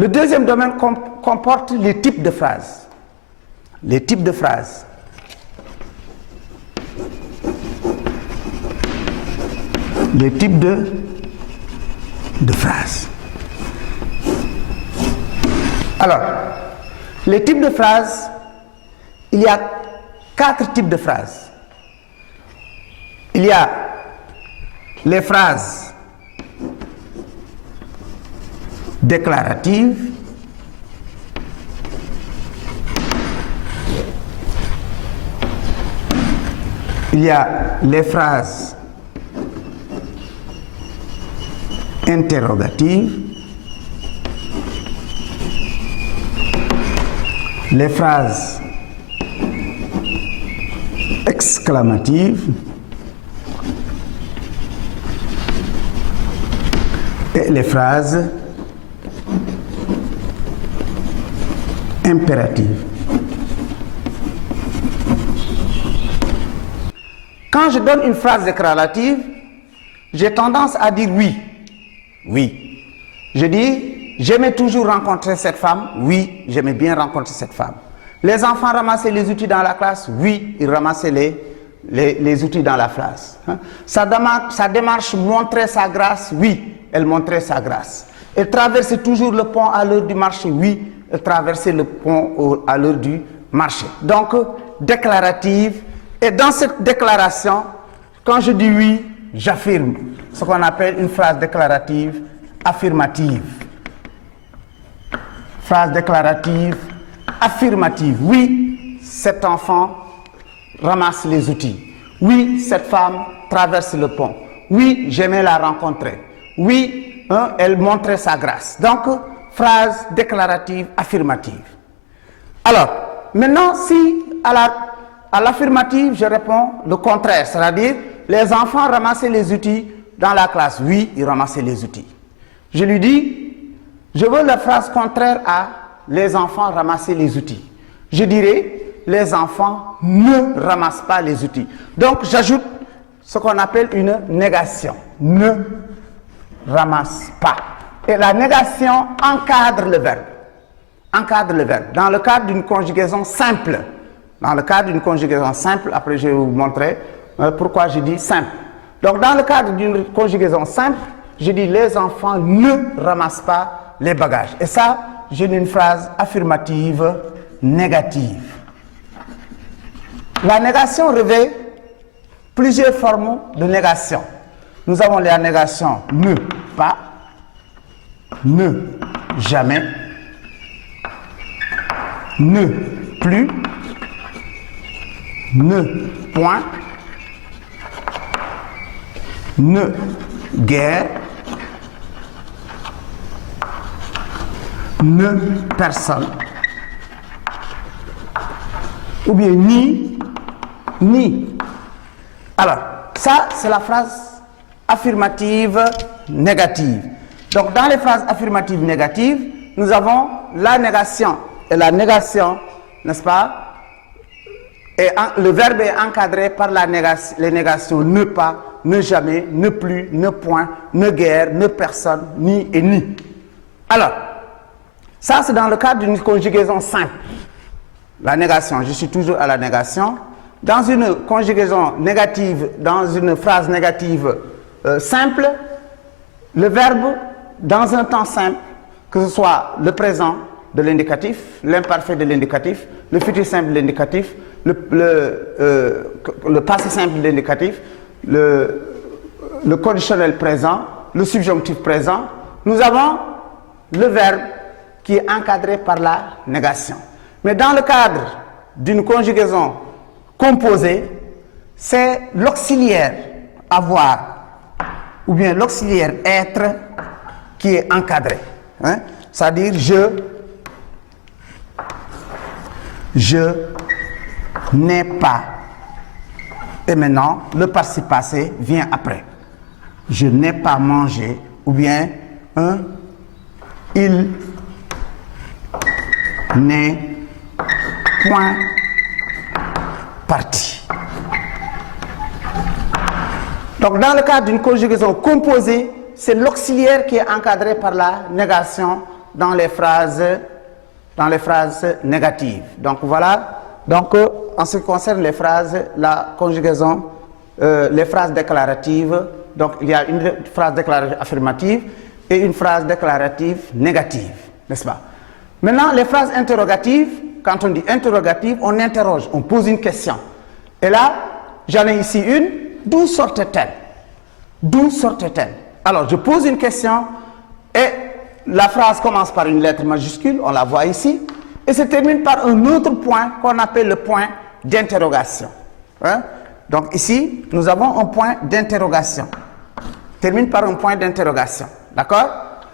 Le deuxième domaine comporte les types de phrases. Les types de phrases. Les types de phrases. Alors, les types de phrases, il y a 4 types de phrases. Il y a les phrases déclaratives, il y a les phrases interrogatives, les phrases exclamatives et les phrases impératives. Quand je donne une phrase déclarative, j'ai tendance à dire oui. Oui. Je dis, j'aimais toujours rencontrer cette femme. Oui, j'aimais bien rencontrer cette femme. Les enfants ramassaient les outils dans la classe. Oui, ils ramassaient les outils dans la classe. Sa démarche montrait sa grâce. Oui, elle montrait sa grâce. Elle traversait toujours le pont à l'heure du marché. Oui, elle traversait le pont à l'heure du marché. Donc, déclarative. Et dans cette déclaration, quand je dis oui, j'affirme. Ce qu'on appelle une phrase déclarative affirmative. Phrase déclarative affirmative. Oui, cet enfant ramasse les outils. Oui, cette femme traverse le pont. Oui, j'aimais la rencontrer. Oui, elle montrait sa grâce. Donc, phrase déclarative affirmative. Alors, maintenant, si à l'affirmative, je réponds le contraire, c'est-à-dire les enfants ramassaient les outils dans la classe. Oui, ils ramassaient les outils. Je lui dis, je veux la phrase contraire à les enfants ramassaient les outils. Je dirais, les enfants ne ramassent pas les outils. Donc, j'ajoute ce qu'on appelle une négation. Ne ramasse pas. Et la négation encadre le verbe. Encadre le verbe. Dans le cadre d'une conjugaison simple. Dans le cadre d'une conjugaison simple, après je vais vous montrer pourquoi je dis simple. Donc dans le cadre d'une conjugaison simple, je dis les enfants ne ramassent pas les bagages. Et ça, j'ai une phrase affirmative négative. La négation revêt plusieurs formes de négation. Nous avons la négation ne pas, ne jamais, ne plus, ne point, ne guère, ne personne, ou bien ni. Alors, ça c'est la phrase affirmative négative. Donc dans les phrases affirmatives négatives, nous avons la négation. Et la négation, n'est-ce pas? Le verbe est encadré par les négations ne pas, ne jamais, ne plus, ne point, ne guère, ne personne, ni et ni. Alors, ça c'est dans le cadre d'une conjugaison simple. La négation, je suis toujours à la négation. Dans une conjugaison négative, dans une phrase négative simple, le verbe, dans un temps simple, que ce soit le présent de l'indicatif, l'imparfait de l'indicatif, le futur simple de l'indicatif, le passé simple de l'indicatif, le conditionnel présent, le subjonctif présent, nous avons le verbe qui est encadré par la négation. Mais dans le cadre d'une conjugaison composée, c'est l'auxiliaire avoir ou bien l'auxiliaire être qui est encadré. C'est-à-dire je n'ai pas. Et maintenant, le participe passé vient après. Je n'ai pas mangé ou bien il n'est point parti. Donc dans le cadre d'une conjugaison composée, c'est l'auxiliaire qui est encadré par la négation dans les phrases négatives. Donc voilà, donc en ce qui concerne les phrases, la conjugaison, les phrases déclaratives, donc il y a une phrase déclarative affirmative et une phrase déclarative négative, n'est-ce pas? Maintenant, les phrases interrogatives, quand on dit interrogative, on interroge, on pose une question. Et là, j'en ai ici une, d'où sortait-elle? D'où sortait-elle? Alors, je pose une question et la phrase commence par une lettre majuscule, on la voit ici, et se termine par un autre point qu'on appelle le point d'interrogation. Hein? Donc ici, nous avons un point d'interrogation. Termine par un point d'interrogation. D'accord?